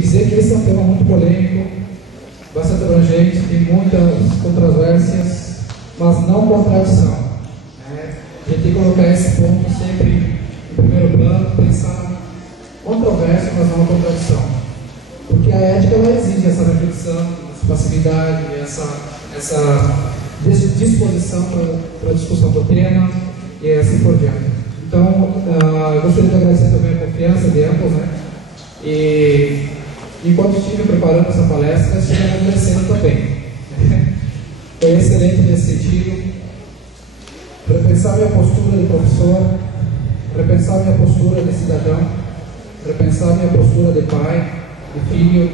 Dizer que esse é um tema muito polêmico, bastante abrangente, tem muitas controvérsias, mas não contradição. A gente tem que colocar esse ponto sempre em primeiro plano, pensar controvérsia, mas não contradição. Porque a ética ela exige essa reflexão, essa passividade, essa disposição para a discussão do tema e assim por diante. Então, eu gostaria de agradecer também a confiança de ambos, E enquanto estive preparando essa palestra, estive agradecendo também. Foi excelente nesse sentido. Repensar minha postura de professor, repensar minha postura de cidadão, repensar minha postura de pai, de filho,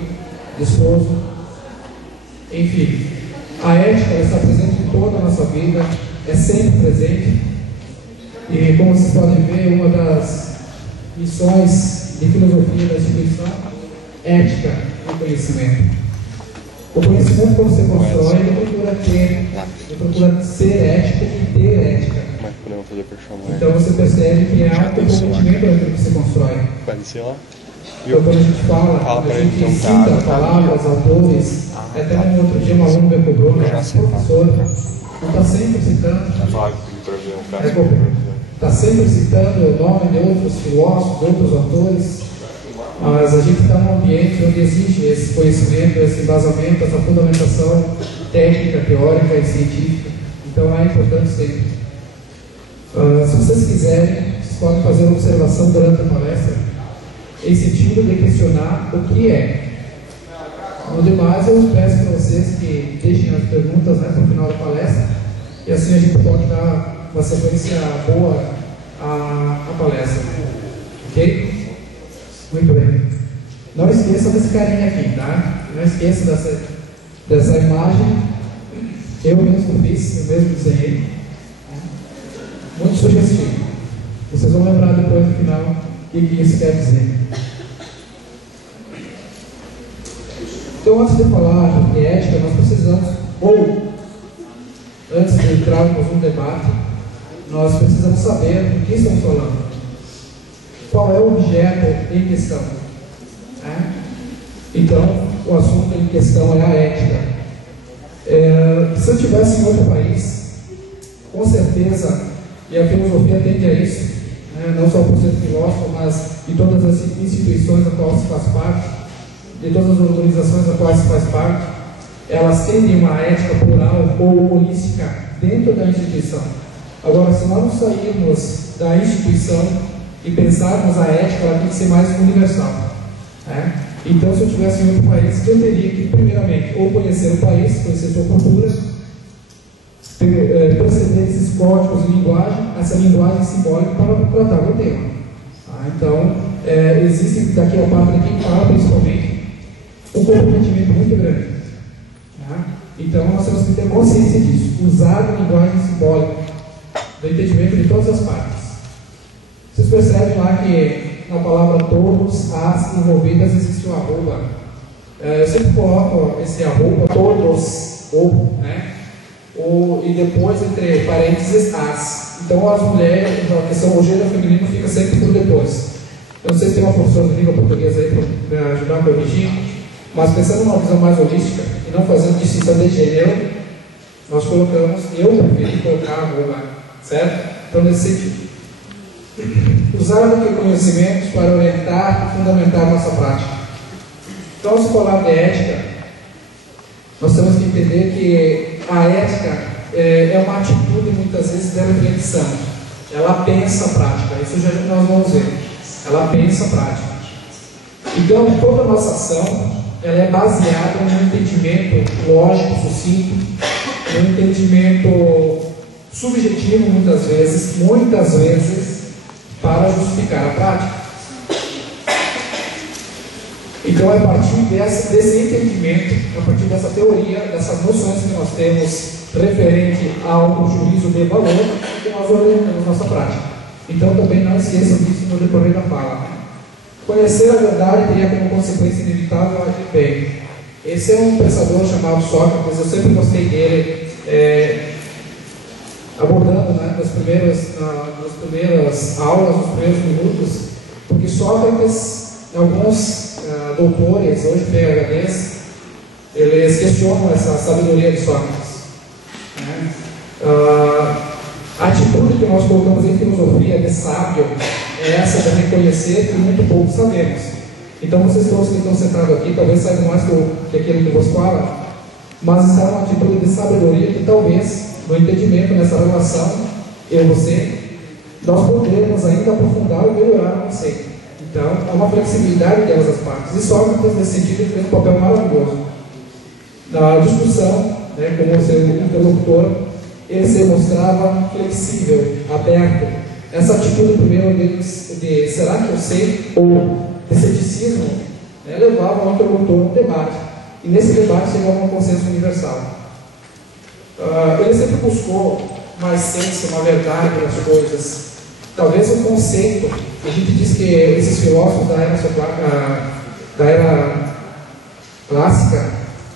de esposo. Enfim, a ética está presente em toda a nossa vida, é sempre presente. E como vocês podem ver, uma das missões de filosofia da instituição, ética e conhecimento. O conhecimento, quando você constrói, ele procura ser ético e ter ética. Então você percebe que há um comprometimento naquilo que você constrói. Então quando a gente fala, quando a gente cita palavras, autores, até um outro dia um aluno me cobrou, professor, não está sempre citando, está sempre citando o nome de outros filósofos, de outros autores, mas a gente está num ambiente onde existe esse conhecimento, esse embasamento, essa fundamentação técnica, teórica e científica. Então é importante sempre. Se vocês quiserem, vocês podem fazer uma observação durante a palestra em sentido de questionar o que é. No demais, eu peço para vocês que deixem as perguntas para o final da palestra e assim a gente pode dar uma sequência boa à palestra. Ok? Muito bem. Não esqueça desse carinha aqui, tá? Não esqueça dessa imagem. Eu mesmo fiz, eu mesmo desenhei. Muito sugestivo. Vocês vão lembrar depois no final o que isso quer dizer. Então, antes de falar de ética, nós precisamos, ou antes de entrarmos num debate, nós precisamos saber do que estamos falando. Qual é o objeto em questão? Então, o assunto em questão é a ética. Se eu estivesse em outro país, com certeza, e a filosofia tende a isso, não só por ser filósofo, mas de todas as instituições a qual se faz parte, de todas as organizações a qual se faz parte, elas tendem uma ética plural ou holística dentro da instituição. Agora, se nós não sairmos da instituição e pensarmos a ética, ela tem que ser mais universal. Então, se eu estivesse em outro país, eu teria que, primeiramente, ou conhecer o país, conhecer sua cultura, perceber esses códigos de linguagem, essa linguagem simbólica para tratar do tema. Então, existe daqui a parte de quem fala, principalmente, um comprometimento muito grande. Então, nós temos que ter consciência disso, usar a linguagem simbólica, do entendimento de todas as partes. Vocês percebem lá que na palavra todos, as envolvidas, existe o arroba. Eu sempre coloco esse arroba, todos, e depois, entre parênteses, as. Então, as mulheres, a questão, o gênero feminino fica sempre por depois. Eu não sei se tem uma professora de língua portuguesa aí para me ajudar a corrigir, mas pensando numa visão mais holística e não fazendo distinção de gênero, nós colocamos, eu preferi colocar arroba, certo? Então, nesse sentido. Usar o conhecimento para orientar e fundamentar a nossa prática. Então, se falar de ética, nós temos que entender que a ética é uma atitude, muitas vezes, de reflexão. Ela pensa a prática, isso já nós vamos ver. Ela pensa a prática. Então, toda a nossa ação ela é baseada num entendimento lógico, sucinto, num entendimento subjetivo, muitas vezes, para justificar a prática. Então, é a partir desse entendimento, a partir dessa teoria, dessas noções que nós temos referente ao juízo de valor, que nós orientamos nossa prática. Então, também não esqueçam disso no decorrer da fala. Conhecer a verdade teria como consequência inevitável agir bem. Esse é um pensador chamado Sócrates, eu sempre gostei dele, abordando nas primeiras aulas, nos primeiros minutos, porque Sócrates, em alguns doutores, hoje PhDs, eles questionam essa sabedoria de Sócrates. Né? A atitude que nós colocamos em filosofia de sábio é essa de reconhecer que muito pouco sabemos. Então vocês todos que estão sentados aqui talvez saibam mais que aquilo que vos fala, mas isso é uma atitude de sabedoria que talvez, no entendimento nessa relação, eu e você, nós podemos ainda aprofundar e melhorar o conceito. Então, há uma flexibilidade de ambas as partes. E Sócrates, nesse sentido, fez um papel maravilhoso. Na discussão, né, como seu interlocutor, ele se mostrava flexível, aberto. Essa atitude, primeiro, de será que eu sei? Ou de ceticismo, né, levava o interlocutor a um debate. E nesse debate chegava a um consenso universal. Ele sempre buscou uma essência, uma verdade das coisas. Talvez o conceito, a gente diz que esses filósofos da era clássica,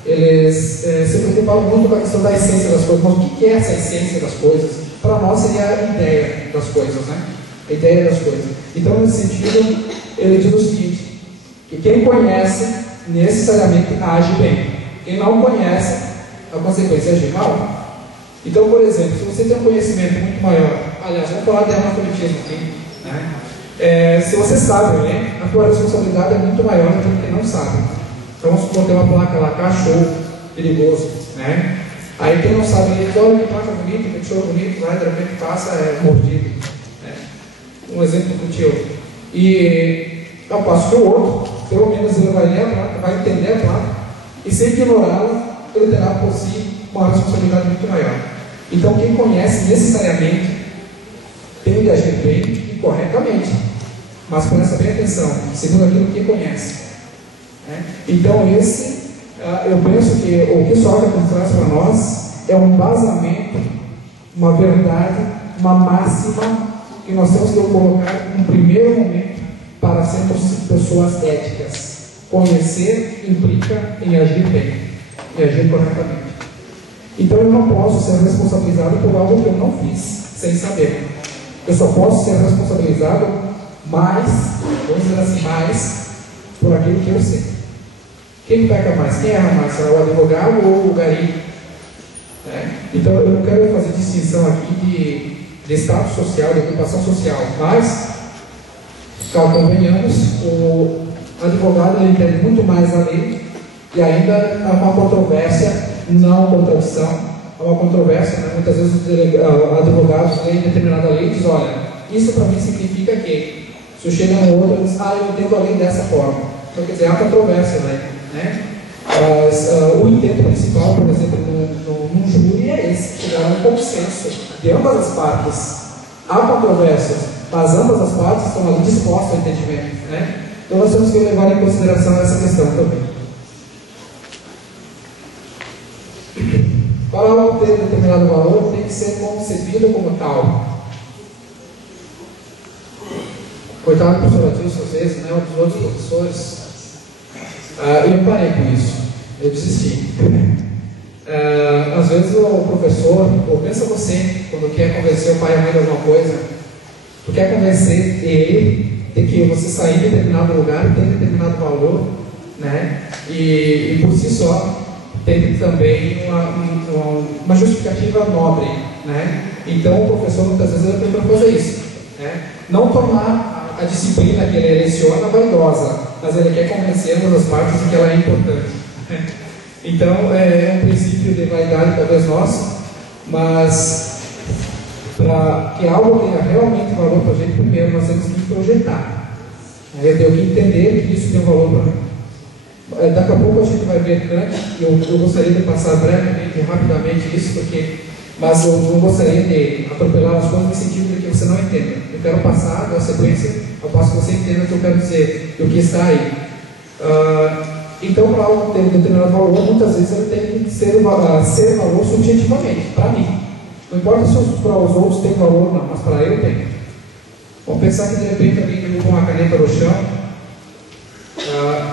eles se preocupavam muito com a questão da essência das coisas. Mas o que é essa essência das coisas? Para nós seria a ideia das coisas, né? A ideia das coisas. Então, nesse sentido, ele diz o seguinte, que quem conhece necessariamente age bem. Quem não conhece, a consequência é agir mal. Então, por exemplo, se você tem um conhecimento muito maior, aliás, vamos falar de hermafroditismo aqui, né? Se você sabe, né, a sua responsabilidade é muito maior do que quem não sabe. Então, vamos colocar uma placa lá, cachorro perigoso, né? Aí quem não sabe, ele diz, olha que placa bonita, que cachorro bonito, lá de repente passa, é mordido, né? Um exemplo contigo. E ao passo que o outro, pelo menos ele vai ler a placa, vai entender a placa, e se ignorá-la, ele terá por si uma responsabilidade muito maior. Então, quem conhece necessariamente tem de agir bem e corretamente, mas presta bem atenção, segundo aquilo que conhece. Né? Então, eu penso que o que Sócrates traz para nós é um embasamento, uma verdade, uma máxima que nós temos que colocar no primeiro momento para sermos pessoas éticas. Conhecer implica em agir bem, em agir corretamente. Então eu não posso ser responsabilizado por algo que eu não fiz, sem saber. Eu só posso ser responsabilizado mais, vamos dizer assim, mais, por aquilo que eu sei. Quem peca mais? Quem erra mais? Será o advogado ou o gari? Então eu não quero fazer distinção aqui de status social, de ocupação social, mas, convenhamos, o advogado ele entende muito mais a lei e ainda há uma controvérsia, não contradição, há uma controvérsia, né? Muitas vezes os advogados leem determinada lei e dizem, olha, isso para mim significa que, se chega no outro, diz, eu entendo a lei dessa forma. Então quer dizer, há controvérsia, né? Mas o intento principal, por exemplo, num júri é esse, chegar a um consenso de ambas as partes. Há controvérsias, mas ambas as partes estão ali dispostas ao entendimento, né? Então nós temos que levar em consideração essa questão também. Para algo ter determinado valor, tem que ser concebido como tal. Coitado do professor Adilson, às vezes, né, dos outros professores, eu parei com isso, eu desisti. Às vezes o professor, ou pensa você, quando quer convencer o pai e a mãe de alguma coisa, tu quer convencer ele de que você sair de determinado lugar e tem determinado valor, né? E por si só tem também uma justificativa nobre, né? Então o professor muitas vezes ele tenta fazer isso, né? Não tornar a disciplina que ele leciona vaidosa, mas ele quer convencer ambas as partes de que ela é importante, né? Então é um princípio de vaidade talvez nosso, mas para que algo tenha realmente valor para a gente, primeiro nós temos que projetar. Eu tenho que entender que isso tem valor para mim. Daqui a pouco a gente vai ver Kant, eu gostaria de passar brevemente, rapidamente isso, mas eu não gostaria de atropelar as coisas no sentido de que você não entenda. Eu quero passar a sequência, ao passo que você entenda o que eu quero dizer, o que está aí. Então, para algo ter um determinado valor, muitas vezes ele tem que ser valor subjetivamente, para mim. Não importa se para os outros tem valor ou não, mas para eu tem. Vamos pensar que de repente alguém derruba uma caneta no chão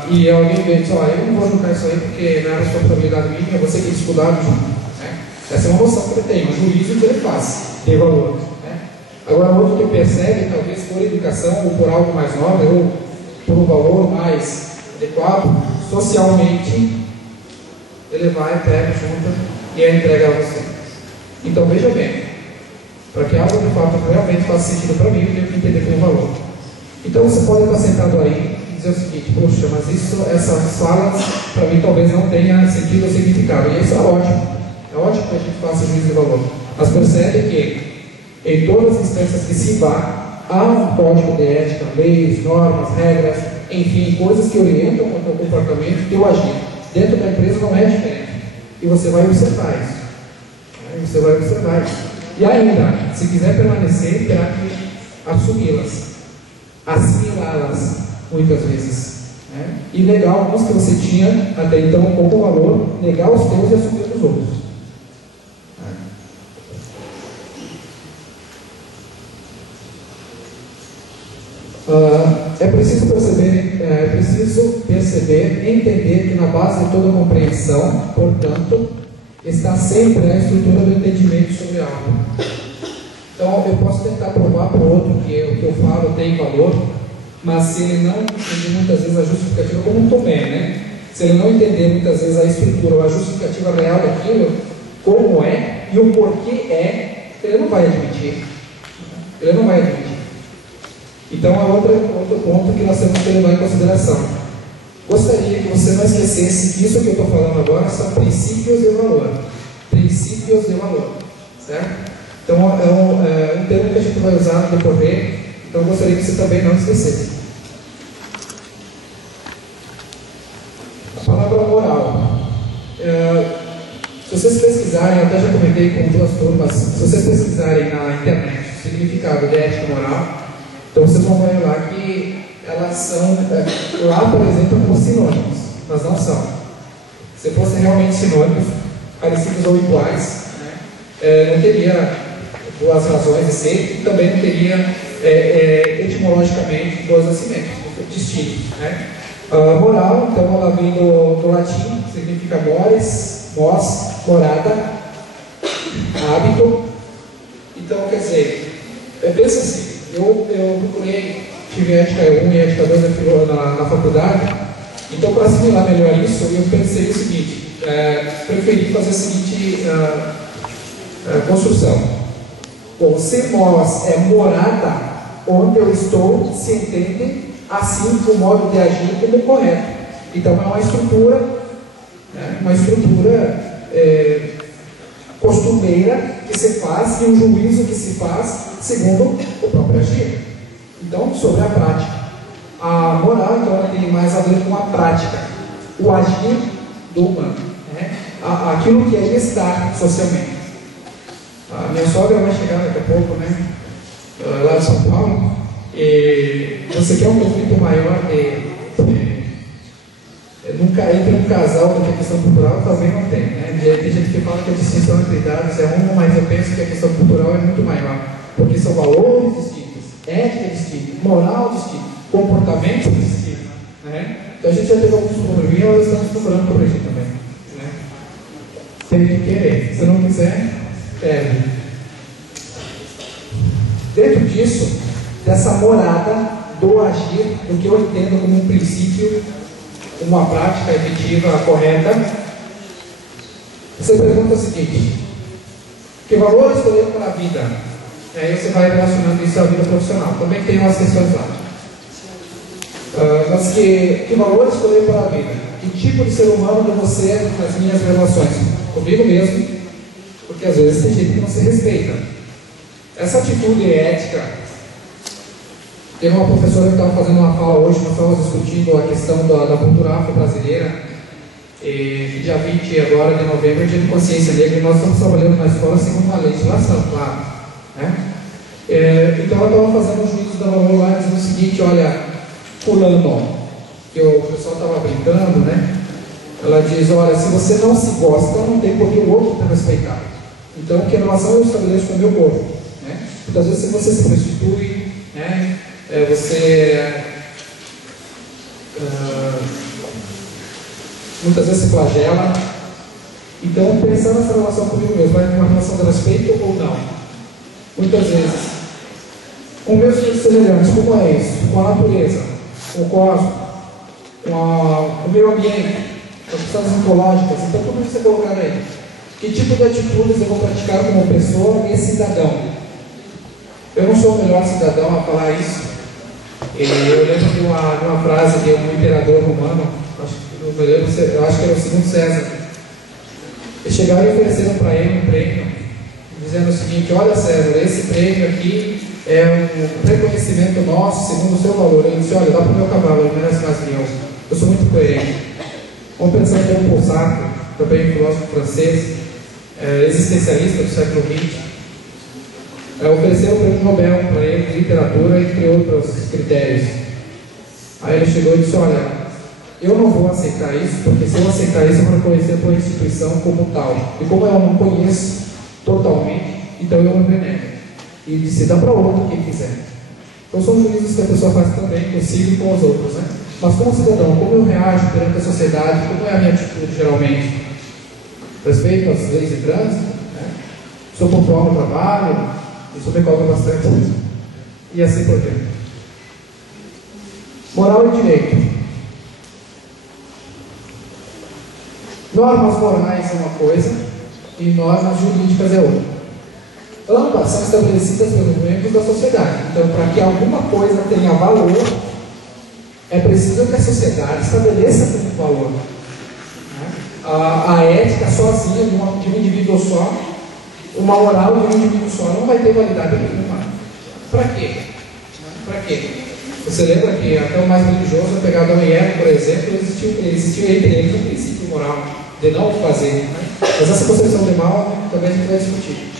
e alguém vê e diz, eu não vou julgar isso aí porque não é responsabilidade minha, você que estudar junto. Né? Essa é uma noção que ele tem, um juízo que ele faz, tem valor. Né? Agora, outro que percebe, talvez por educação ou por algo mais nobre, ou por um valor mais adequado, socialmente, ele vai, pega, junta e a entrega a você. Então veja bem, para que algo de fato realmente faça sentido para mim, eu tenho que entender como valor. Então você pode estar sentado aí e dizer o seguinte: poxa, mas essas falas para mim talvez não tenha sentido ou significado. E isso é ótimo. É ótimo que a gente faça juízo de valor. Mas percebe que em todas as instâncias que se vá, há um código de ética, leis, normas, regras, enfim, coisas que orientam o teu comportamento, o teu agir. Dentro da empresa não é diferente. E você vai observar isso. Você vai observar isso. E ainda, se quiser permanecer, terá que assumi-las, assimilá-las, muitas vezes. E negar alguns que você tinha até então com pouco valor, negar os teus e assumir os outros. É preciso perceber e entender que na base de toda compreensão, portanto, está sempre a estrutura do entendimento sobre algo. Então, eu posso tentar provar para o outro que o que eu falo tem valor, mas se ele não entender muitas vezes a justificativa, como um Tomé, né? Se ele não entender muitas vezes a estrutura ou a justificativa real daquilo, como é e o porquê é, ele não vai admitir. Ele não vai admitir. Então, é outro ponto que nós temos que levar em consideração. Gostaria que você não esquecesse que isso que eu estou falando agora são princípios de valor. Princípios de valor. Certo? Então, é um termo que a gente vai usar no decorrer. Então, gostaria que você também não esquecesse. A palavra moral. Se vocês pesquisarem, eu até já comentei com duas turmas, se vocês pesquisarem na internet o significado de ética e moral, então vocês vão ver lá que elas são, lá por exemplo, como sinônimos, mas não são. Se fossem realmente sinônimos, parecidos ou iguais, não teria duas razões de ser, e também não teria etimologicamente dois assimétricos, distintos. Moral, então ela vem do latim, significa mores, morada, hábito. Então, quer dizer, pensa assim, eu procurei, tive ética 1 e ética 2 na faculdade, então para assimilar melhor isso, eu pensei o seguinte, preferi fazer a seguinte construção. Bom, se mos é morada, onde eu estou, se entende assim o modo de agir como correto. Então é uma estrutura, costumeira que se faz e um juízo que se faz segundo o próprio agir. Então, sobre a prática. A moral, então, ela tem mais a ver com a prática, o agir do humano, aquilo que é estar socialmente. A minha sogra vai chegar daqui a pouco, lá de São Paulo, e você quer um conflito maior nunca entre um casal com a questão cultural, também não tem. Tem gente que fala que a distinção entre idades é uma, mas eu penso que a questão cultural é muito maior, porque são valores distintos, ética distinta, moral distinta, comportamento distinto. Então a gente já teve alguns probleminhas, nós estamos procurando corrigir também. Tem que querer, se não quiser, perde. Dentro disso, dessa morada do agir, do que eu entendo como um princípio, uma prática efetiva, correta, você pergunta o seguinte: que valor escolher para a vida? Aí você vai relacionando isso à vida profissional. Também tem umas questões lá. Mas que valor escolher para a vida? Que tipo de ser humano devo ser nas minhas relações? Comigo mesmo, porque às vezes tem gente que não se respeita. Essa atitude ética. Teve uma professora que estava fazendo uma fala hoje, nós estávamos discutindo a questão da cultura afro-brasileira, e dia 20 agora de novembro é dia de consciência negra, e nós estamos trabalhando na escola segundo uma legislação, claro. Então ela estava fazendo um juízo da valor lá, dizendo o seguinte: olha, fulano, que o pessoal estava brincando, ela diz: olha, se você não se gosta, não tem por que o outro te respeitar. Então, que relação eu estabeleço com o meu corpo? Muitas vezes se você se prostitui, você muitas vezes se flagela. Então, pensar nessa relação comigo mesmo, vai ter uma relação de respeito ou não? Muitas vezes, com meus semelhantes, como é isso? Com a natureza, com o cosmos. o meio ambiente, as questões ecológicas. Então, tudo isso é colocado aí. Que tipo de atitudes eu vou praticar como pessoa e cidadão? Eu não sou o melhor cidadão a falar isso. Eu lembro de uma frase de um imperador romano, eu acho que era o segundo César. Eles chegaram e ofereceram para ele um prêmio, dizendo o seguinte: olha, César, esse prêmio aqui é um reconhecimento nosso segundo o seu valor. Ele disse: olha, dá para o meu cavalo, ele merece mais que eu sou muito coerente. Vamos pensar em Paul Sartre, também um filósofo francês, existencialista do século XX. Ofereceram o prêmio Nobel para ele de literatura, entre outros critérios. Aí ele chegou e disse: olha, eu não vou aceitar isso, porque se eu aceitar isso, eu vou reconhecer a tua instituição como tal. E como eu não conheço totalmente, então eu enveneno. E disse: dá para outro quem quiser. Então são juízos que a pessoa faz também consigo e com os outros, né? Mas como cidadão, como eu reajo perante a sociedade, como é a minha atitude geralmente? Respeito às leis de trânsito, né? Sou pontual no trabalho, isso me cobra bastante, e assim por diante. Moral e direito. Normas morais é uma coisa e normas jurídicas é outra. Ambas são estabelecidas pelos membros da sociedade. Então, para que alguma coisa tenha valor, é preciso que a sociedade estabeleça como valor. A ética sozinha, de um indivíduo só, uma moral de um indivíduo só, não vai ter validade nenhuma. Para quê? Para quê? Você lembra que até o mais religioso, pegado a Eva, por exemplo, existiu entre eles um princípio moral de não fazer. Né? Mas essa concepção de mal também a gente vai discutir.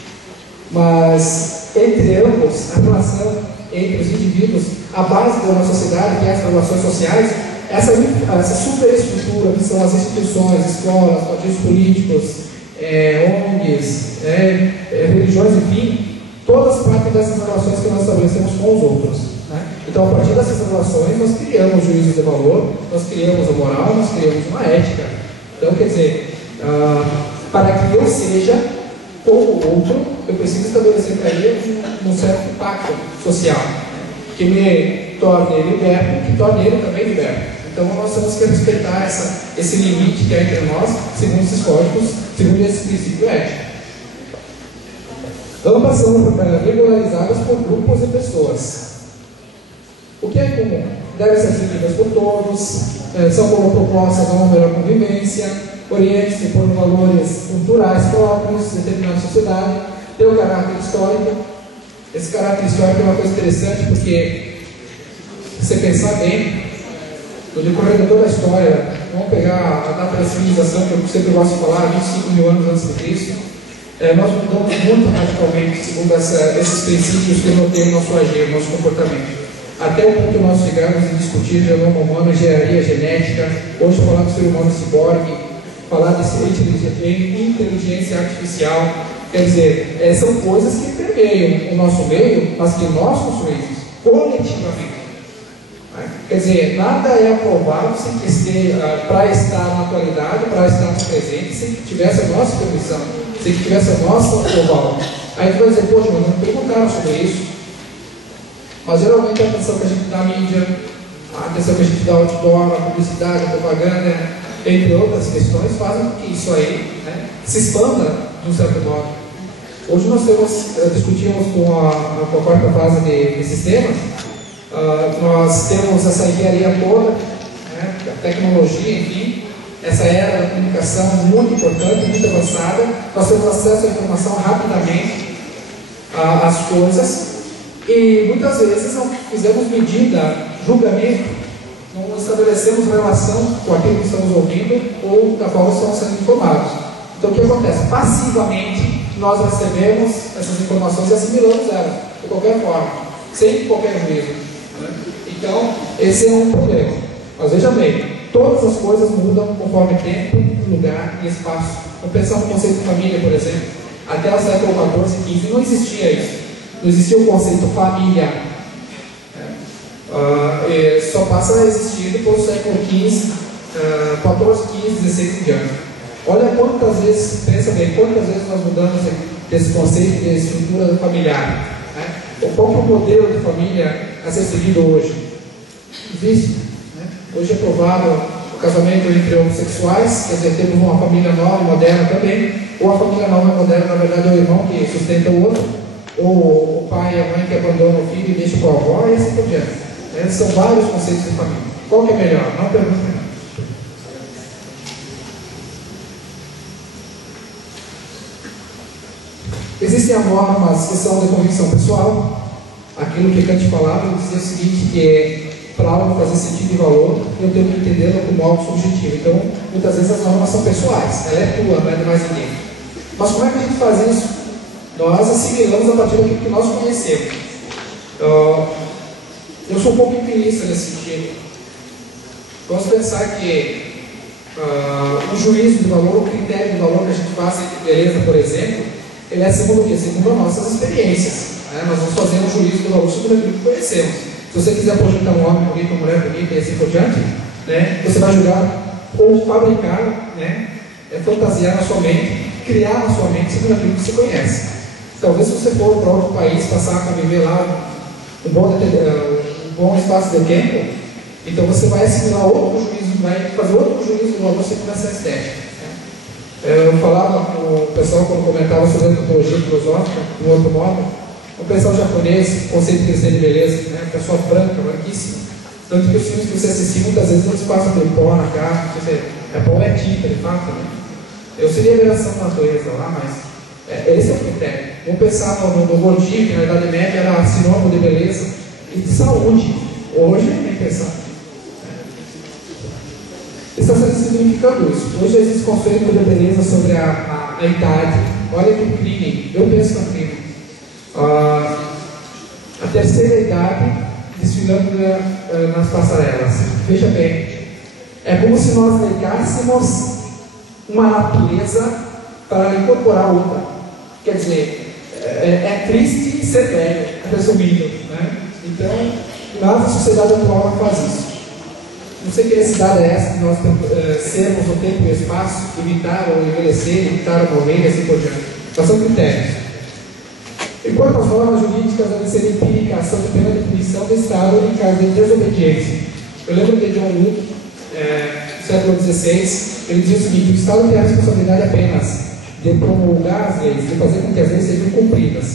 Mas entre ambos, a relação entre os indivíduos, a base de uma sociedade, que é as relações sociais, essa superestrutura que são as instituições, escolas, partidos políticos, ONGs, religiões, enfim, todas partem dessas relações que nós estabelecemos com os outros. Né? Então, a partir dessas relações, nós criamos juízos de valor, nós criamos a moral, nós criamos uma ética. Então, quer dizer, para que eu seja como o outro, eu preciso estabelecer para ele um certo pacto social, que me torne liberto, que torne ele também liberto. Então nós temos que respeitar esse limite que há entre nós, segundo esses códigos, segundo esse princípio ético. Ambas são regularizadas por grupos e pessoas. O que é comum? Devem ser seguidas por todos, são como propostas a uma melhor convivência, oriente-se por valores culturais próprios de determinada sociedade, tem o caráter histórico. Esse caráter histórico é uma coisa interessante, porque se você pensar bem, no decorrer de toda a história, vamos pegar a data da civilização, que eu sempre gosto de falar, 25 mil anos antes de Cristo, nós mudamos muito radicalmente segundo esses princípios que norteiam nosso agir, nosso comportamento. Até o ponto que nós chegamos a discutir genoma humano, engenharia genética, hoje falar do ser humano ciborgue, falar de inteligência artificial. Quer dizer, são coisas que permeiam o nosso meio, mas que nós construímos coletivamente. Quer dizer, nada é aprovado sem que esteja para estar na atualidade, para estar no presente, sem que tivesse a nossa permissão, sem que tivesse a nossa aprovação. Aí a gente vai dizer: poxa, mas não perguntaram sobre isso. Mas geralmente a atenção que a gente dá à mídia, a atenção que a gente dá ao outdoor, a publicidade, a propaganda, entre outras questões, fazem com que isso aí, né, se expanda de um certo modo. Hoje nós discutimos com a quarta fase de sistemas. Nós temos essa engenharia toda, né, a tecnologia, enfim, essa era da comunicação muito importante, muito avançada. Nós temos acesso à informação rapidamente, às coisas, e muitas vezes não fizemos medida, julgamento, não estabelecemos relação com aquilo que estamos ouvindo ou da qual estamos sendo informados. Então o que acontece? Passivamente nós recebemos essas informações e assimilamos elas, de qualquer forma, sem qualquer juízo. Então, esse é um problema. Mas veja bem, todas as coisas mudam conforme tempo, lugar e espaço. Vamos pensar no conceito de família, por exemplo. Até o século XIV e XV não existia isso. Não existia o conceito família. Só passa a existir depois do século XV, XIV, XV, XVI em diante. Olha quantas vezes, pensa bem, quantas vezes nós mudamos desse conceito de estrutura familiar. Qual que é o modelo de família a ser seguido hoje? Existe. Hoje é aprovado o casamento entre homossexuais, quer dizer, temos uma família nova e moderna também, ou a família nova e moderna, na verdade, é o irmão que sustenta o outro, ou o pai e a mãe que abandonam o filho e deixam para a avó, e assim por diante. São vários conceitos de família. Qual que é melhor? Não pergunte não. Existem as normas que são de convicção pessoal. Aquilo que Kant falava, ele dizia o seguinte, que para algo fazer sentido e valor, eu tenho que entendê-la como algo subjetivo. Então, muitas vezes as normas são pessoais, ela é tua, não é de mais ninguém. Mas como é que a gente faz isso? Nós assimilamos a partir daquilo que nós conhecemos. Eu sou um pouco empirista nesse sentido. Vamos pensar que o juízo de valor, o critério de valor que a gente faz entre beleza, por exemplo, ele é segundo o quê? Segundo as nossas experiências. Nós vamos fazer um juízo de valor segundo aquilo que conhecemos. Se você quiser projetar um homem bonito, uma mulher bonita e assim por diante, você vai julgar ou fabricar, fantasiar na sua mente, criar na sua mente segundo aquilo que você conhece. Talvez se você for para outro país, passar a conviver lá um bom espaço de tempo, então você vai assimilar outro juízo, vai fazer outro juízo do valor segundo essa estética. Eu falava com o pessoal quando comentava sobre a antropologia filosófica, do outro modo, o pessoal japonês, o conceito que eles têm de beleza, pessoa branca, branquíssima. Tanto que os filmes que você assistiu, muitas vezes eles passam de pó na cara, pó é tinta, de fato, Eu seria a geração da natureza lá, mas esse é o critério. Vamos pensar no gordinho, que na Idade Média era sinônimo de beleza e de saúde. Hoje nem pensar. Está significando isso. Hoje existe conceito de beleza sobre a idade. Olha que crime. Eu penso no crime. A terceira idade desfilando nas passarelas. Veja bem, é como se nós negássemos uma natureza para incorporar outra. Quer dizer, é triste ser velho, resumindo. Então, a sociedade atual faz isso. Não sei que necessidade é essa de nós sermos no tempo e espaço, evitar ou envelhecer, evitar ou morrer e assim por diante. Mas são critérios. Enquanto as normas jurídicas devem ser empíricas, são de pena de punição do Estado em caso de desobediência. Eu lembro de John Locke, século XVI, ele dizia o seguinte: o Estado tem a responsabilidade apenas de promulgar as leis, de fazer com que as leis sejam cumpridas.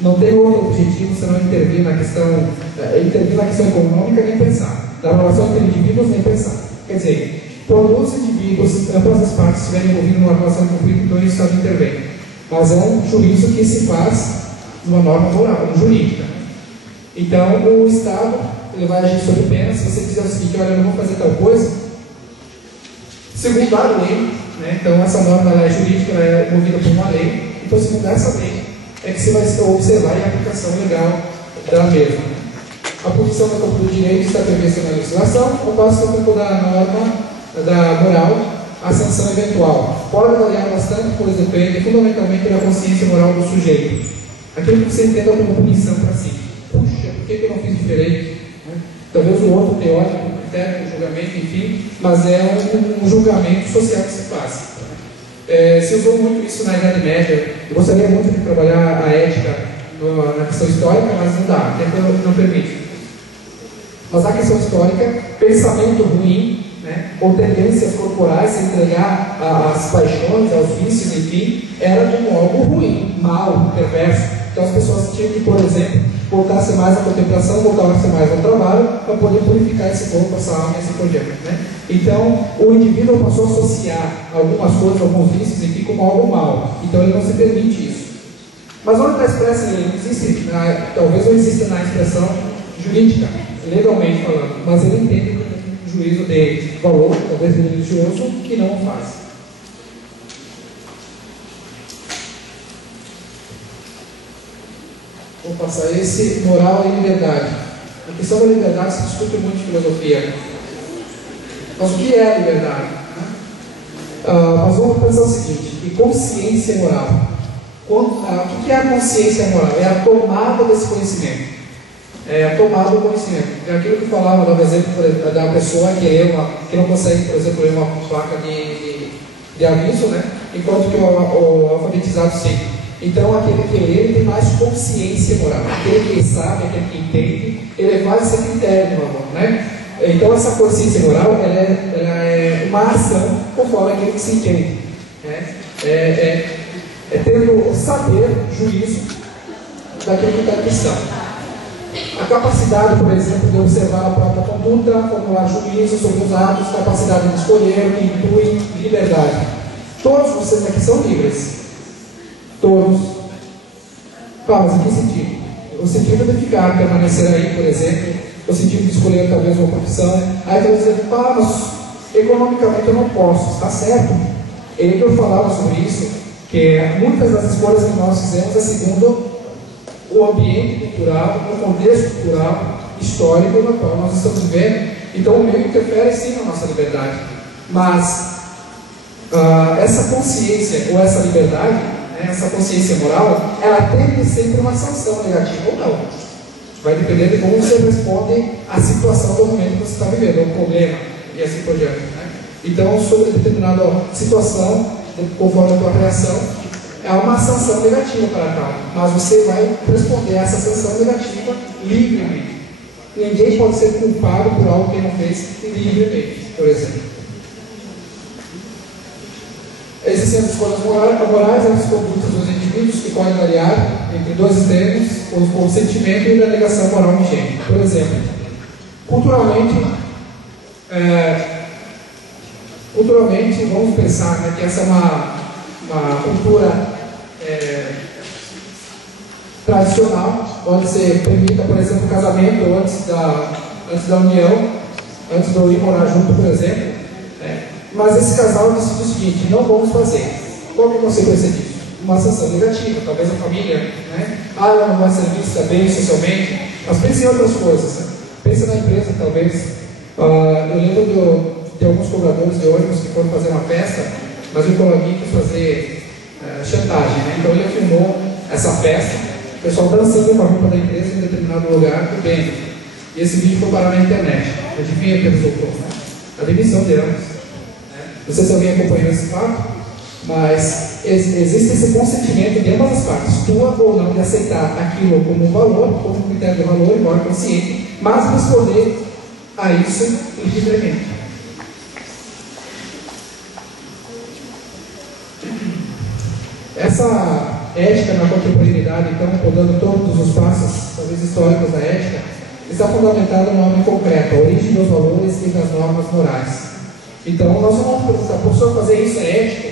Não tem outro objetivo senão intervir na questão econômica nem pensar. Da relação entre indivíduos nem pensar. Quer dizer, quando os indivíduos, ambas as partes, estiverem envolvidos numa relação de conflito, então o Estado intervém. Mas é um juízo que se faz numa norma moral, jurídica. Então, o Estado ele vai agir sob pena. Se você dizer o seguinte: olha, eu não vou fazer tal coisa, segundo a lei, então essa norma ela é jurídica, ela é movida por uma lei, então segundo essa lei é que você vai observar a aplicação legal da mesma. A punição no campo do direito está prevista na legislação, ao passo que no campo da norma, da moral, a sanção eventual. Pode variar bastante, pois depende fundamentalmente da consciência moral do sujeito. Aquilo que você entenda como punição para si. Puxa, por que eu não fiz diferente? Talvez o outro teórico, o critério, o julgamento, enfim, mas é um julgamento social que se faz. Se usou muito isso na Idade Média. Eu gostaria muito de trabalhar a ética na questão histórica, mas não dá, o tempo não permite. Mas a questão histórica, pensamento ruim, ou tendências corporais, se entregar às paixões, aos vícios, enfim, era como algo ruim, mal, perverso. Então as pessoas tinham que, por exemplo, voltar-se mais à contemplação, voltar-se mais ao trabalho, para poder purificar esse corpo, essa alma e assim por diante. Então o indivíduo passou a associar algumas coisas, alguns vícios, enfim, como algo mal. Então ele não se permite isso. Mas onde está expressa, ele não existe, talvez não exista na expressão jurídica, legalmente falando, mas ele entende como um juízo de valor, talvez religioso, que não o faz. Vou passar esse, moral e liberdade. A questão da liberdade se discute muito em filosofia. Mas o que é a liberdade? Mas vamos pensar o seguinte: e consciência moral? O que é a consciência moral? É a tomada desse conhecimento. É a tomada do conhecimento. É aquilo que falava, dava exemplo da pessoa que não consegue, por exemplo, ler uma placa de aviso, enquanto que o alfabetizado sim. Então, aquele que lê, ele tem mais consciência moral. Aquele que sabe, aquele que entende, ele faz esse critério de valor, Então essa consciência moral ela é uma ação conforme aquilo que se entende. É tendo saber, juízo daquilo que está em questão. A capacidade, por exemplo, de observar a própria conduta, formular juízo sobre os atos, capacidade de escolher, o que inclui liberdade. Todos vocês aqui são livres. Todos. Mas em que sentido? O sentido de ficar, permanecer aí, por exemplo, o sentido de escolher talvez uma profissão. Aí você vai dizer, mas economicamente eu não posso. Está certo. Ele que eu falava sobre isso, que muitas das escolhas que nós fizemos é segundo o ambiente cultural, o contexto cultural, histórico no qual nós estamos vivendo. Então o meio interfere sim na nossa liberdade. Mas essa consciência ou essa liberdade, essa consciência moral, ela tem sempre uma sanção negativa ou não. Vai depender de como você responde à situação do momento que você está vivendo, ao problema e assim por diante. Então, sobre determinada situação, conforme a tua reação, é uma sanção negativa para tal, mas você vai responder a essa sanção negativa livremente. Ninguém pode ser culpado por algo que não fez livremente, por exemplo. Existem as escolhas morais, as condutas dos indivíduos que podem variar entre dois extremos, o consentimento e a negação moral vigente. Por exemplo, culturalmente, vamos pensar que essa é uma cultura tradicional, onde se permita, por exemplo, o casamento antes da união, antes de eu ir morar junto, por exemplo. Mas esse casal decide o seguinte: não vamos fazer. Qual que é a consequência disso? Uma sanção negativa, talvez a família, ela não vai ser vista bem socialmente, mas pense em outras coisas. Pense na empresa, talvez. Eu lembro de alguns cobradores de ônibus que foram fazer uma festa, mas o coleguinha quis fazer chantagem, então ele filmou essa festa, o pessoal dançando com a roupa da empresa em determinado lugar, bebendo. E esse vídeo foi parar na internet. Adivinha o que resultou? A demissão de ambos. Não sei se alguém acompanhou esse fato, mas existe esse consentimento de ambas as partes, tua ou não, de aceitar aquilo como um valor, como um critério de valor, embora consciente, mas responder a isso livremente. Essa ética na contemporaneidade, então, podando todos os passos, talvez históricos da ética, está fundamentada no homem concreto, a origem dos valores e das normas morais. Então, nós vamos perguntar, professor, fazer isso é ética?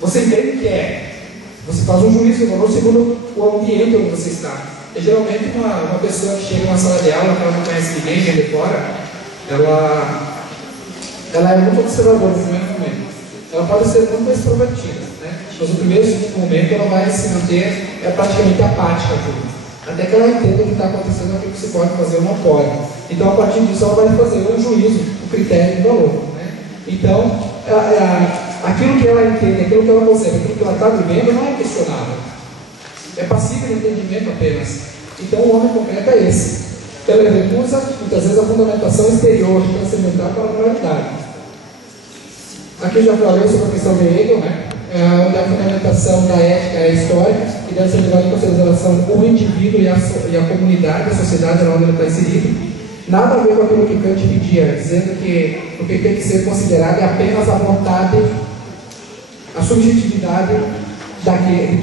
Você entende que é? Você faz um juízo de valor segundo o ambiente onde você está. E, geralmente, uma pessoa que chega numa sala de aula, que ela não conhece ninguém, vem de fora, ela é muito observadora no primeiro momento. Ela pode ser muito extrovertida, mas no primeiro e segundo momento ela vai se manter praticamente apática a tudo. Até que ela entenda o que está acontecendo, aquilo que se pode fazer ou não pode. Então, a partir disso, ela vai fazer um juízo, um critério de valor. Então, aquilo que ela entende, aquilo que ela consegue, aquilo que ela está vivendo, não é questionável. É passível de entendimento apenas. Então, o homem concreto é esse. Ela recusa, muitas vezes, a fundamentação exterior transcendental para a moralidade. Aqui eu já falei sobre a questão de Hegel, onde a fundamentação da ética é histórica, que deve ser levada em consideração o indivíduo e a comunidade, a sociedade onde ele está inserido. Nada a ver com aquilo que Kant pedia, dizendo que o que tem que ser considerado é apenas a vontade, a subjetividade de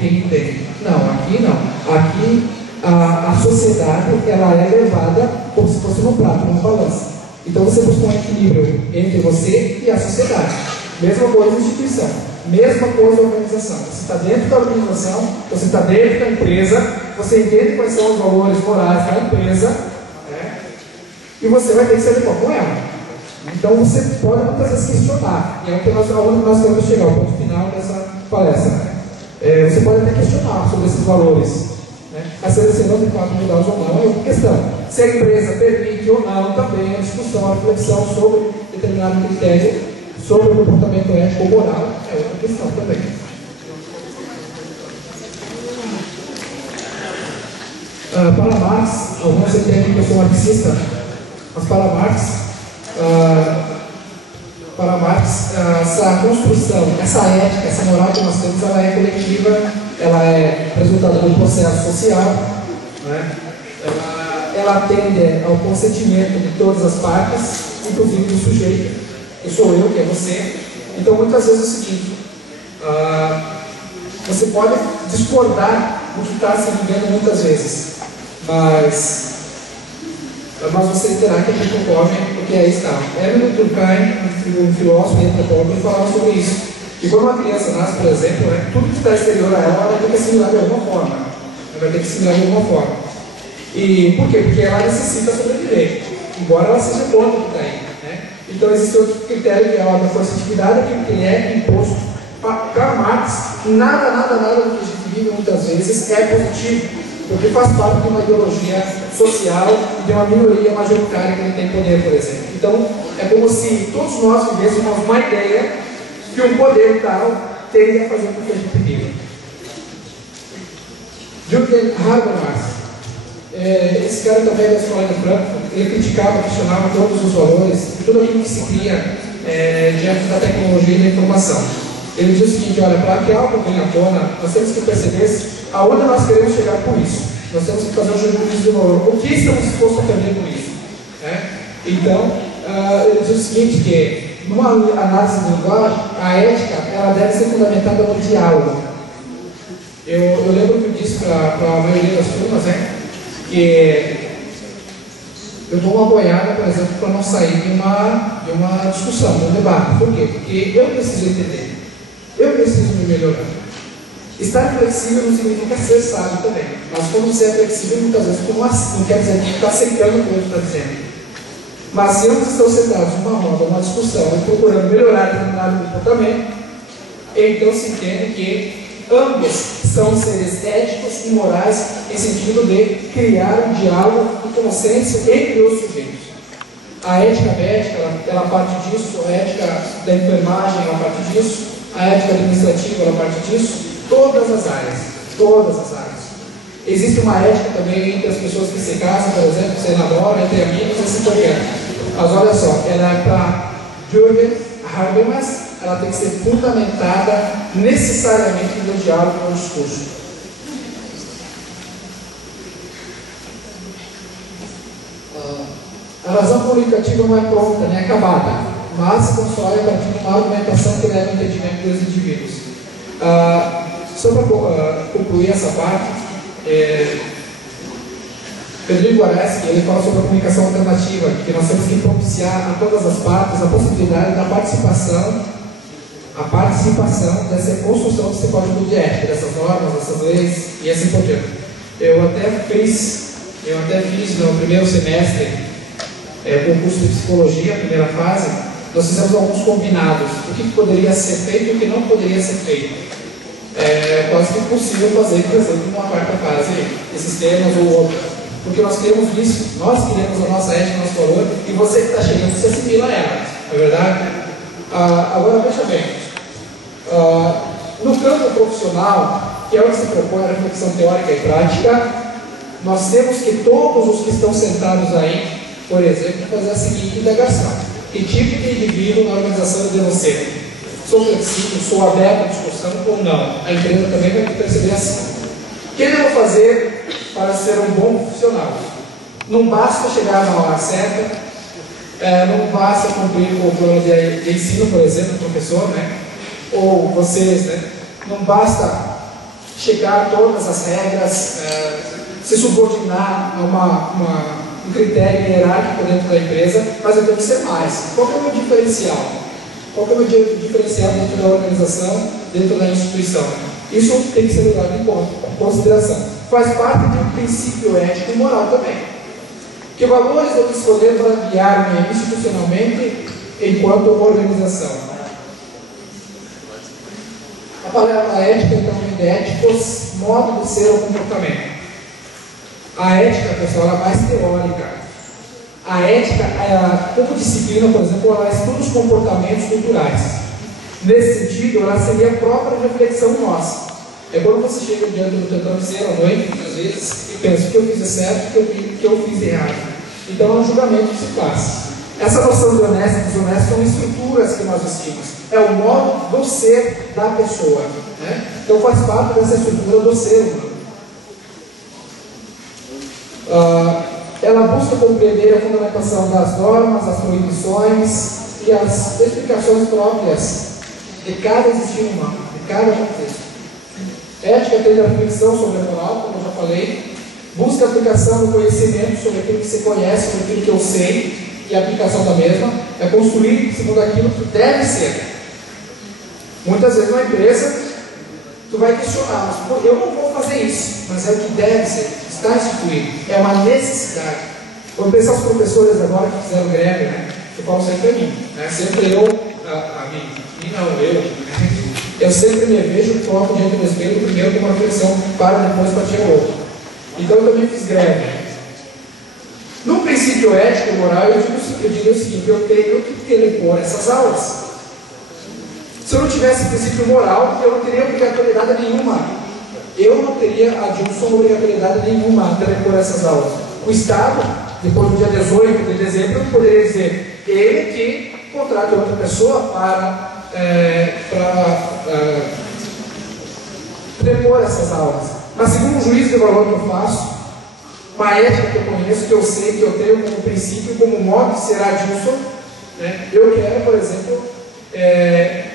quem entende. Não, aqui não. Aqui a sociedade ela é levada como se fosse num prato, numa balança. Então você busca um equilíbrio entre você e a sociedade. Mesma coisa a instituição. Mesma coisa a organização. Você está dentro da organização, você está dentro da empresa, você entende quais são os valores morais da empresa, e você vai ter que se adequar com ela. Então você pode muitas vezes questionar, e é onde nós queremos chegar, o ponto final dessa palestra. Você pode até questionar sobre esses valores. Às vezes você não de fato mudá-los ou não, é outra questão. Se a empresa permite ou não, também a discussão, a reflexão sobre determinado critério, sobre o comportamento ético ou moral, é outra questão também. Para Marx, alguns entendem que eu sou marxista, mas para Marx, essa construção, essa ética, essa moral que nós temos, ela é coletiva, ela é resultado de um processo social, ela atende ao consentimento de todas as partes, inclusive do sujeito, que sou eu, que é você. Então, muitas vezes é o seguinte, você pode discordar do que está se vivendo muitas vezes, mas você terá que concorde, porque aí está. Emile Durkheim, um filósofo e antropólogo, falava sobre isso. E quando uma criança nasce, por exemplo, tudo que está exterior a ela vai ter que assimilar de alguma forma. Ela vai ter que assimilar de alguma forma. E por quê? Porque ela necessita sobreviver, embora ela seja contra o que está aí. Então existe outro critério que é a da coercitividade, que é imposto para Marx. Nada do que a gente vive muitas vezes é positivo, porque faz parte de uma ideologia social e de uma minoria majoritária que não tem poder, por exemplo. Então é como se todos nós vivêssemos uma ideia que um poder tal teria a fazer com que a gente vive. Jürgen Habermas, esse cara também da escola de Frankfurt, ele criticava, questionava todos os valores e tudo aquilo que se cria diante da tecnologia e da informação. Ele diz o seguinte: olha, para que algo venha à tona, nós temos que perceber aonde nós queremos chegar com isso. Nós temos que fazer um juízo de valor. O que estamos dispostos a perder com isso? Então, ele diz o seguinte, que numa análise de linguagem, a ética ela deve ser fundamentada no diálogo. Eu lembro que eu disse para a maioria das turmas, que eu dou uma boiada, por exemplo, para não sair de uma discussão, de um debate. Por quê? Porque eu preciso entender, eu preciso me melhorar. Estar flexível não significa ser sábio também, mas quando você é flexível, muitas vezes não quer dizer que está aceitando o que o outro está dizendo. Mas se ambos estão sentados numa roda, numa discussão, e procurando melhorar determinado comportamento, então se entende que ambos são seres éticos e morais em sentido de criar um diálogo e consenso entre os sujeitos. A ética médica, ela parte disso, a ética da enfermagem, ela parte disso, a ética administrativa, ela parte disso, todas as áreas. Existe uma ética também entre as pessoas que se casam, por exemplo, que se namoram, entre amigos e assim por diante. Mas olha só, ela é para Jürgen Habermas, ela tem que ser fundamentada necessariamente no diálogo e no discurso. A razão comunicativa não é pronta, nem acabada, mas se constrói a partir de uma argumentação que leva ao entendimento dos indivíduos. Só para concluir essa parte, Pedro Guareschi, ele fala sobre a comunicação alternativa, que nós temos que propiciar a todas as partes a possibilidade da participação dessa construção desse código de ética, dessas normas, dessas leis e assim por diante. Eu até fiz no primeiro semestre o curso de psicologia, a primeira fase. Nós fizemos alguns combinados, o que poderia ser feito e o que não poderia ser feito. É quase que impossível fazer, por exemplo, numa quarta fase, esses temas ou outros, porque nós queremos isso, nós queremos a nossa ética, o nosso valor, e você que está chegando, você assimila ela, não é verdade? Agora veja bem, no campo profissional, que é onde se propõe a reflexão teórica e prática, nós temos que todos os que estão sentados aí, por exemplo, fazer a seguinte indagação: que tipo de indivíduo na organização eu devo ser? Sou flexível, sou aberto à discussão ou não? A empresa também vai perceber assim. O que eu devo fazer para ser um bom profissional? Não basta chegar na hora certa, não basta cumprir com o plano de ensino, por exemplo, professor, ou vocês, não basta chegar a todas as regras, se subordinar a um critério hierárquico dentro da empresa, mas eu tenho que ser mais. Qual é o meu diferencial? Qual é o meu diferencial dentro da organização, dentro da instituição? Isso tem que ser levado em consideração. Faz parte de um princípio ético e moral também. Que valores eu escolher para guiar-me institucionalmente enquanto organização? A palavra ética, então, vem de éticos, modo de ser ou comportamento. A ética, pessoal, é mais teórica. A ética, como disciplina, por exemplo, ela estuda os comportamentos culturais. Nesse sentido, ela seria a própria reflexão nossa. É quando você chega diante do teu travesseiro à noite, muitas vezes, e pensa: o que eu fiz é certo, o que eu fiz errado. Então é um julgamento que se faz. Essa noção de honesto e desonesto são estruturas que nós vestimos. É o modo do ser da pessoa. Então faz parte dessa estrutura do ser humano. ela busca compreender a fundamentação das normas, as proibições e as explicações próprias de cada existir humano, de cada contexto. Ética tem a reflexão sobre a moral, como eu já falei, busca a aplicação do conhecimento sobre aquilo que você conhece, sobre aquilo que eu sei, e a aplicação da mesma é construir segundo aquilo que deve ser. Muitas vezes na empresa, tu vai questionar, mas eu não vou fazer isso, mas é o que deve ser, está instituído, é uma necessidade. Quando pensar os professores agora que fizeram greve, né? Eu falo sempre a mim, né? Sempre eu, eu sempre me vejo e coloco diante do espelho primeiro com uma reflexão para depois partir ao outro. Então eu também fiz greve. No princípio ético e moral, eu diria o seguinte, eu tenho que telepor essas aulas. Se eu não tivesse princípio moral, eu não teria obrigatoriedade nenhuma. Eu não teria, Adilson, obrigatoriedade nenhuma a telepor essas aulas. O Estado, depois do dia 18 de dezembro, poderia dizer ele que contrate outra pessoa para telepor essas aulas. Mas segundo o juízo de valor que eu faço, uma ética que eu conheço, que eu sei, que eu tenho como princípio, como modo de ser Adilson, né? Eu quero, por exemplo,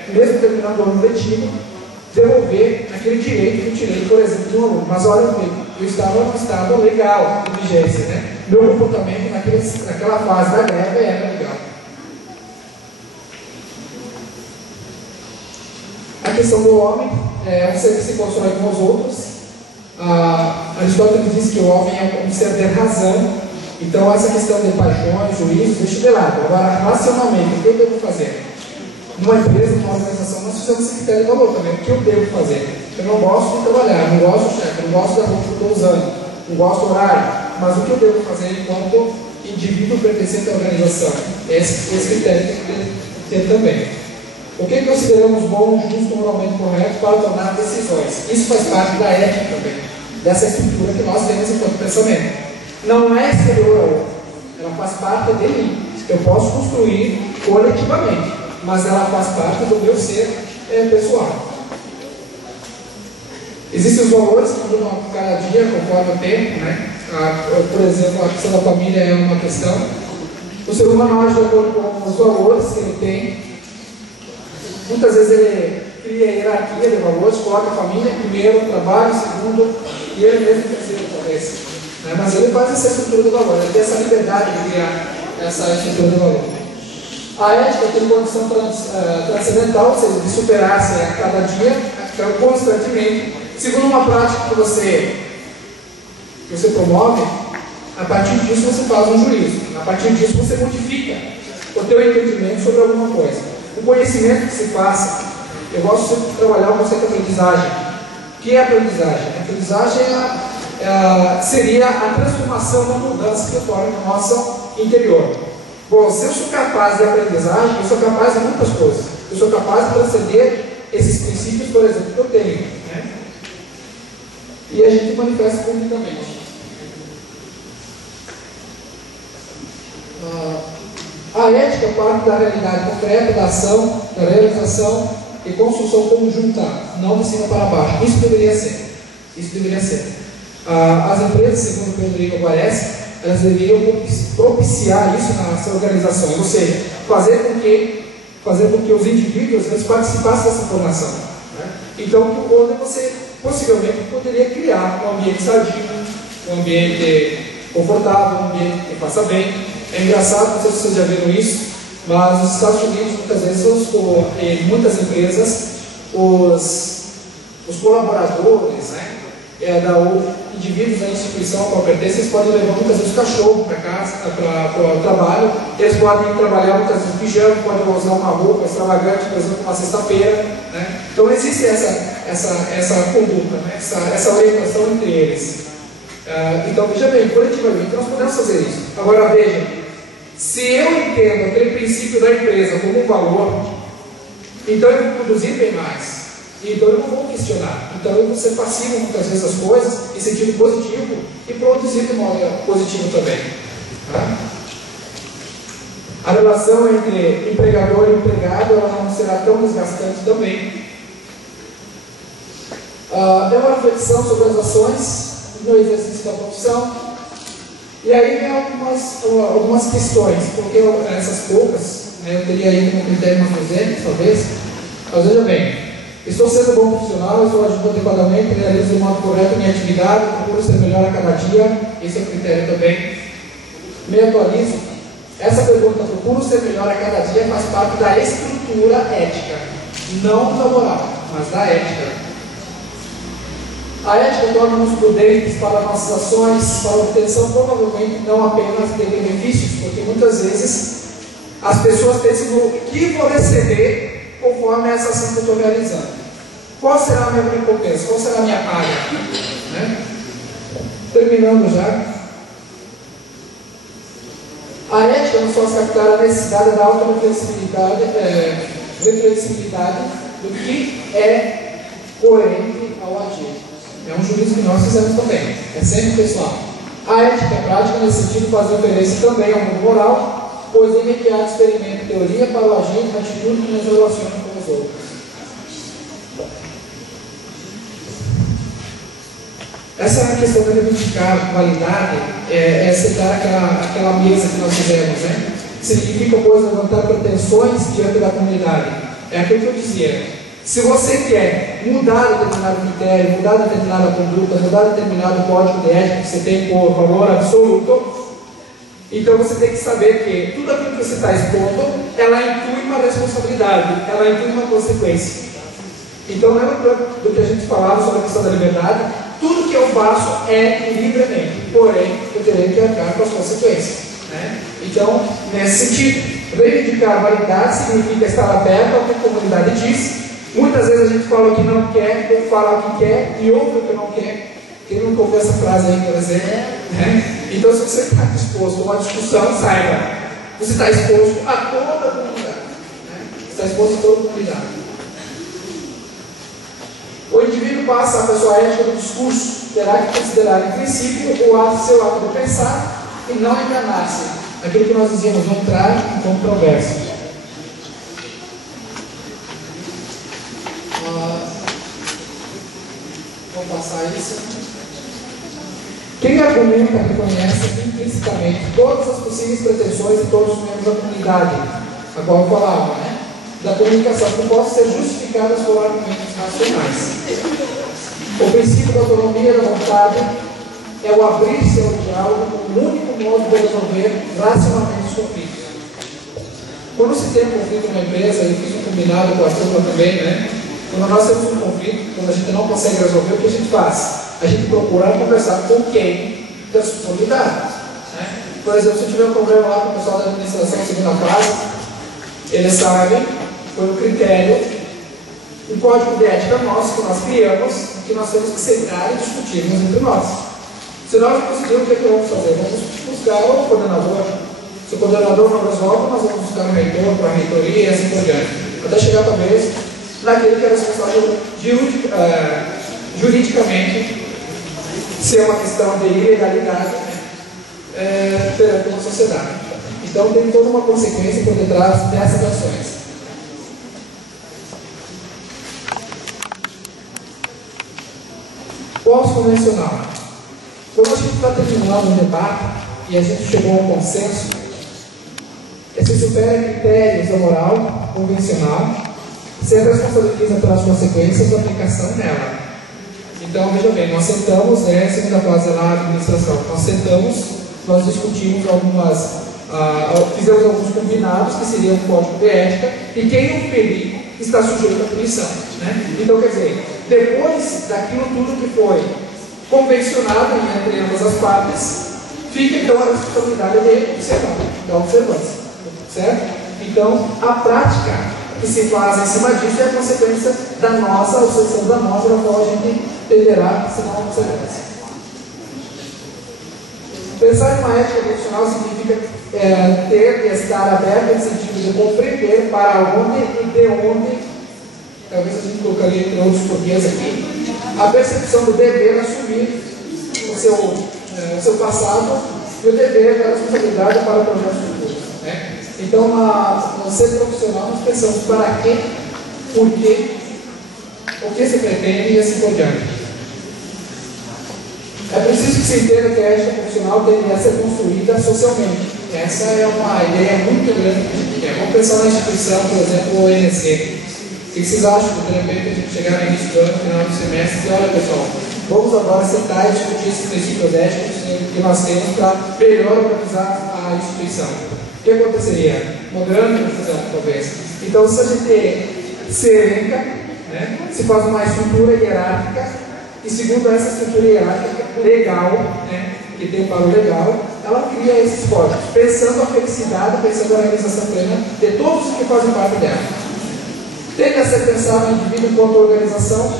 mesmo terminando o ano letivo, devolver aquele direito que eu tirei, por exemplo, de um aluno. Mas olha, eu estava num estado legal de vigência, né? Meu comportamento naquela fase da greve era legal. A questão do homem é um ser que se constrói com os outros. Aristóteles diz que o homem é um ser de razão. Então essa questão de paixões, juízos, deixa de lado. Agora, racionalmente, o que eu devo fazer? Numa empresa, numa organização, nós precisamos esse critério de valor também. O que eu devo fazer? Eu não gosto de trabalhar, não gosto do chefe, não gosto da roupa que eu estou usando, não gosto do horário. Mas o que eu devo fazer enquanto indivíduo pertencente à organização? Esse critério tem que ter também. O que consideramos bom, justo, moralmente correto para tomar decisões? Isso faz parte da ética também, dessa estrutura que nós temos enquanto pensamento. Não é exterior ao outro, ela faz parte de mim. Eu posso construir coletivamente, mas ela faz parte do meu ser pessoal. Existem os valores que mudam a cada dia conforme o tempo, né? Por exemplo, a questão da família é uma questão. O ser humano age de acordo com os valores que ele tem. Muitas vezes ele cria hierarquia de valores, coloca a família em primeiro, o trabalho em segundo, e ele mesmo em terceiro, talvez. Né? Mas ele faz essa estrutura de valor, ele tem essa liberdade de criar essa estrutura de valor. A ética tem condição transcendental, ou seja, de superar-se a cada dia, constantemente, segundo uma prática que você promove. A partir disso você faz um juízo, a partir disso você modifica o teu entendimento sobre alguma coisa. O conhecimento que se faça, eu gosto sempre de trabalhar o conceito de aprendizagem. O que é aprendizagem? A aprendizagem seria a transformação, uma mudança que ocorre no nosso interior. Bom, se eu sou capaz de aprendizagem, eu sou capaz de muitas coisas. Eu sou capaz de transcender esses princípios, por exemplo, que eu tenho. Né? E a gente manifesta publicamente. A ética parte da realidade concreta, da ação, da realização e construção conjunta, não de cima para baixo. Isso deveria ser. Isso deveria ser. As empresas, segundo o que o Rodrigo parece, elas deveriam propiciar isso nas organizações, ou seja, fazer com que os indivíduos eles participassem dessa formação. Né? Então, onde você possivelmente poderia criar um ambiente sadio, um ambiente confortável, um ambiente que faça bem. É engraçado, não sei se vocês já viram isso, mas nos Estados Unidos, muitas vezes, em muitas empresas, os colaboradores, né, indivíduos da instituição a qual pertencem, eles podem levar muitas vezes o cachorro para casa, para o trabalho, eles podem trabalhar muitas vezes em pijama, podem usar uma roupa extravagante, por exemplo, uma sexta-feira. Né? Então existe essa conduta, né? essa orientação entre eles. Então, veja bem, coletivamente nós podemos fazer isso. Agora veja, se eu entendo aquele princípio da empresa como um valor, então eu vou produzir bem mais. Então eu não vou questionar. Então eu vou ser passivo muitas vezes das coisas, em sentido positivo, e produzir de modo positivo também. Tá? A relação entre empregador e empregado ela não será tão desgastante também. É uma reflexão sobre as ações no exercício da profissão. E aí vem algumas questões, porque essas poucas, né, eu teria aí como critério umas 200, talvez. Mas veja bem, estou sendo bom profissional, estou agindo adequadamente, realizo de modo correto minha atividade, procuro ser melhor a cada dia, esse é o critério também. Me atualizo. Essa pergunta, procuro ser melhor a cada dia, faz parte da estrutura ética, não da moral, mas da ética. A ética torna-nos prudentes para nossas ações, para a obtenção provavelmente não apenas de benefícios, porque muitas vezes as pessoas pensam no que vou receber conforme essa ação que eu estou realizando. Qual será a minha recompensa? Qual será a minha paga? Né? Terminando já. A ética nos faz captar a necessidade da autoreflexibilidade, do que é coerente ao agir. É um juízo que nós fizemos também. É sempre pessoal. A ética prática, nesse sentido, faz referência também ao mundo moral, pois é imediato experimenta teoria para o agir na atitude que nos relaciona com os outros. Essa questão de reivindicar qualidade é sentar aquela mesa que nós fizemos, né? Significa, pois, levantar pretensões diante da comunidade. É aquilo que eu dizia. Se você quer mudar determinado critério, mudar determinada conduta, mudar determinado código de ética que você tem por valor absoluto, então você tem que saber que tudo aquilo que você está expondo, ela inclui uma responsabilidade, ela inclui uma consequência. Então, lembra do que a gente falava sobre a questão da liberdade? Tudo que eu faço é livremente, porém, eu terei que arcar com as consequências. Né? Então, nesse sentido, reivindicar validade significa estar aberto ao que a comunidade diz. Muitas vezes a gente fala o que não quer, ou fala o que quer e ouve o que não quer. Quem não ouviu essa frase aí, por exemplo? Né? Então, se você está disposto a uma discussão, saiba, você está exposto a toda a comunidade. Né? Você está exposto a toda a comunidade. O indivíduo passa a pessoa ética do discurso, terá que considerar em princípio o seu ato de pensar e não enganar-se. Aquilo que nós dizíamos, não entrar em controvérsia. Vamos passar isso. Quem argumenta reconhece implicitamente todas as possíveis pretensões de todos os membros da comunidade, a qual eu falava, né? Da comunicação, que possam ser justificadas por argumentos racionais. O princípio da autonomia da vontade é o abrir-se ao diálogo como o único modo de resolver racionalmente os conflitos. Quando se tem um conflito numa empresa, eu fiz um combinado com a turma também, né? Quando nós temos um conflito, quando a gente não consegue resolver, o que a gente faz? A gente procura conversar com quem da responsabilidade. Né? Por exemplo, se eu tiver um problema lá com o pessoal da administração, segunda fase, eles sabem, foi um critério, um código de ética nosso que nós criamos, que nós temos que sentar e discutirmos entre nós. Se nós não conseguirmos, o que é que vamos fazer? Vamos buscar o coordenador. Se o coordenador não resolve, nós vamos buscar o reitor para a reitoria e assim por diante. Até chegar talvez naquele que é responsável juridicamente, se é uma questão de ilegalidade perante uma sociedade. Então tem toda uma consequência por detrás dessas ações. Pós-convencional. Quando a gente está terminando um debate e a gente chegou a um consenso, se supera critérios da moral convencional, se responsabiliza pelas consequências da aplicação nela. Então, veja bem, nós sentamos, segunda fase lá, administração, nós sentamos, nós discutimos fizemos alguns combinados, que seriam um código de ética, e quem o ferir está sujeito à punição. Né? Então, quer dizer, depois daquilo tudo que foi convencionado entre ambas as partes, fica então a responsabilidade de observar, da observância. Certo? Então, a prática que se faz em cima disso é a consequência da nossa obsessão, da nossa, da qual a gente tenderá, se não observância. Pensar em uma ética profissional significa ter e estar aberto no sentido de compreender para onde e de onde, talvez a gente colocaria entre outros porquês aqui, a percepção do dever assumir o seu passado e o dever da responsabilidade para projetos futuros. Né? Então, no ser profissional, nós pensamos para quê, por quê, o que se pretende e assim por diante. É preciso que se entenda que a ética profissional deveria ser construída socialmente. Essa é uma ideia muito grande que a gente quer. Vamos pensar na instituição, por exemplo, o ENC. O que vocês acham de repente a gente chegar no início do ano, final do semestre, e dizer, olha pessoal, vamos agora sentar e discutir esses princípios éticos que nós temos para melhor organizar a instituição. O que aconteceria? Uma grande confusão, talvez. Então, se a gente se elenca, né, se faz uma estrutura hierárquica, e segundo essa estrutura hierárquica legal, né, que tem um valor legal, ela cria esses códigos, pensando a felicidade, pensando a realização plena de todos os que fazem parte dela. Tem que ser pensado no indivíduo enquanto organização.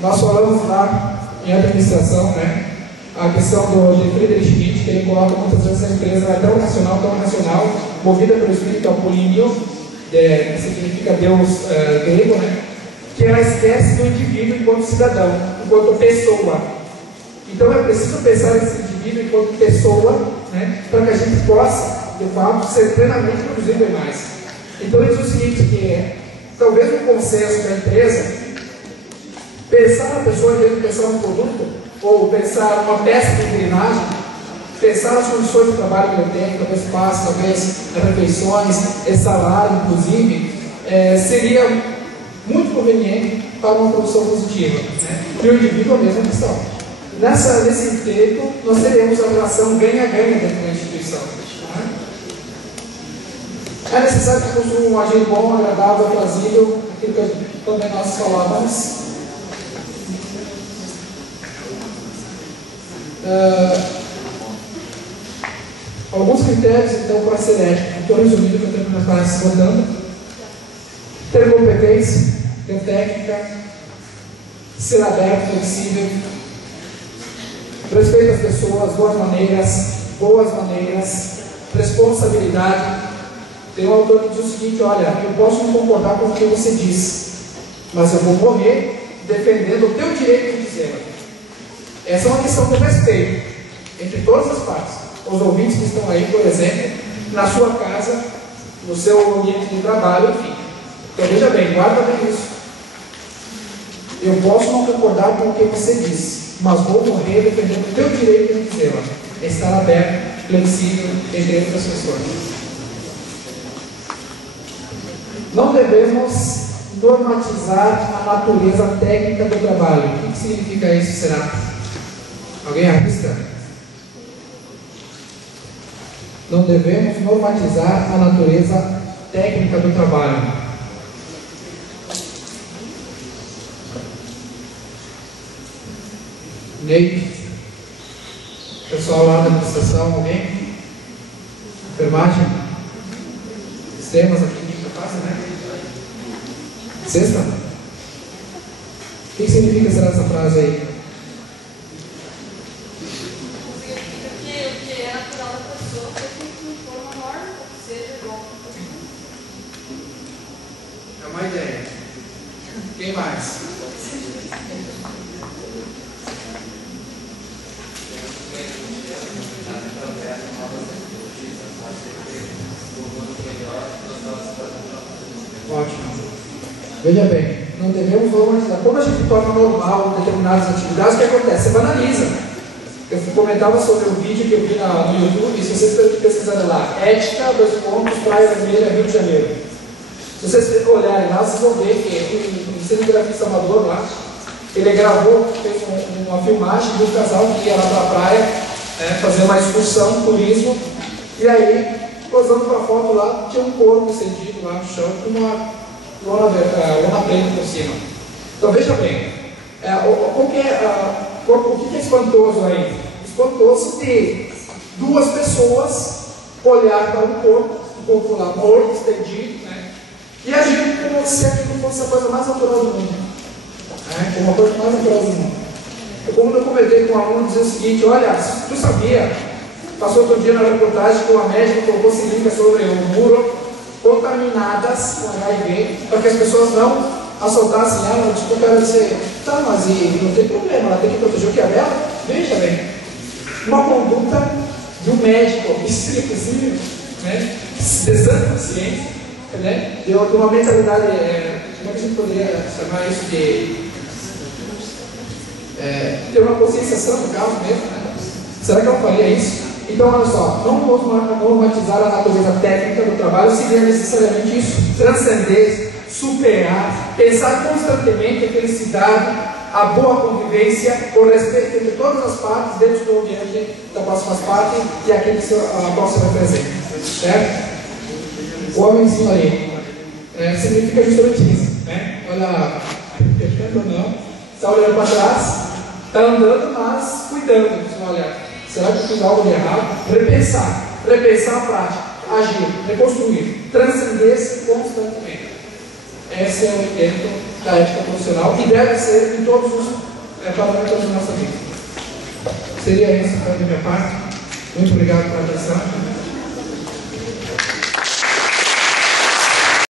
Nós falamos lá em administração, né, a questão de Friedrich Nietzsche, que ele coloca muitas vezes a empresa tão racional, movida pelo espírito apolíneo, que significa Deus grego, né, que ela esquece do indivíduo enquanto cidadão, enquanto pessoa. Então é preciso pensar esse indivíduo enquanto pessoa, né, para que a gente possa, de fato, ser plenamente produzido em mais. Então ele diz o seguinte, que talvez no consenso da empresa, pensar na pessoa em vez de pensar no produto, ou pensar numa peça de engrenagem, pensar nas condições de trabalho que ele tem, talvez espaço, talvez refeições, salário, inclusive, seria muito conveniente para uma produção positiva, né? E o indivíduo a mesma questão. Nesse intuito, nós teremos a relação ganha-ganha dentro da instituição. Né? É necessário que construa um agir bom, agradável, aprazível, aquilo que também nós falávamos. Alguns critérios, então, para ser ético. Estou resumindo que eu tenho que estar se votando. Ter competência, ter técnica, ser aberto, flexível, respeito às pessoas, boas maneiras, responsabilidade. Tem um autor que diz o seguinte, olha, eu posso não concordar com o que você diz, mas eu vou morrer defendendo o teu direito de dizer. Essa é uma questão de respeito entre todas as partes. Os ouvintes que estão aí, por exemplo, na sua casa, no seu ambiente de trabalho, enfim. Então veja bem, guarda bem isso. Eu posso não concordar com o que você diz, mas vou morrer defendendo o teu direito de dizer. É estar aberto, flexível, entre outras pessoas. Não devemos normatizar a natureza técnica do trabalho. O que significa isso, será? Alguém arrisca? Não devemos normatizar a natureza técnica do trabalho. Ney, pessoal lá da administração, alguém? Enfermagem? Sistemas aqui, fácil, né? Sexta? O que significa será essa frase aí? Significa que é natural da pessoa que impor uma norma que seja igual. É uma ideia. Quem mais? Ótimo. Veja bem, não devemos normatizar. Como a gente torna normal determinadas atividades, o que acontece? Você banaliza. Eu comentava sobre um vídeo que eu vi no YouTube, se vocês pesquisarem lá, Ética, Praia Vermelha, Rio de Janeiro. Se vocês olharem lá, vocês vão ver que um cinegrafista amador lá, ele gravou, fez uma filmagem de um casal que ia lá para a praia, fazer uma excursão, turismo, e aí, posando para a foto lá, tinha um corpo estendido lá no chão com uma lona preta por cima. Então veja bem, o que é espantoso aí? Espantoso de duas pessoas olhar para o corpo lá morto, estendido, né? E agir como se aquilo fosse a coisa mais natural do mundo. Como a coisa mais natural do mundo. Como eu comentei com um aluno, dizer o seguinte, olha, tu sabia, passou outro dia na reportagem que uma médica colocou seringas sobre o muro, contaminadas com HIV, para que as pessoas não assaltassem ela. Desculpa, ela disse, tá, mas não tem problema, ela tem que proteger o que é dela. Veja bem, uma conduta de um médico estricto, né, destante consciente, né, de uma mentalidade, como é que a gente poderia chamar isso de ter uma consciência sã no caso mesmo, né? Será que eu faria isso? Então, olha só, não normatizar a natureza técnica do trabalho seria necessariamente isso: transcender, superar, pensar constantemente a felicidade, a boa convivência, o respeito entre todas as partes dentro do ambiente da qual se faz parte e aquele a qual se representa. Certo? O homenzinho ali significa justamente isso, né? Olha, fechando ou não, está olhando para trás, está andando, mas cuidando do seu olhar. Será que eu fiz algo de errado? Repensar a prática, agir, reconstruir, transcender-se constantemente. Esse é o intento da ética profissional que deve ser em todos os parâmetros da nossa vida. Seria isso da minha parte. Muito obrigado pela atenção.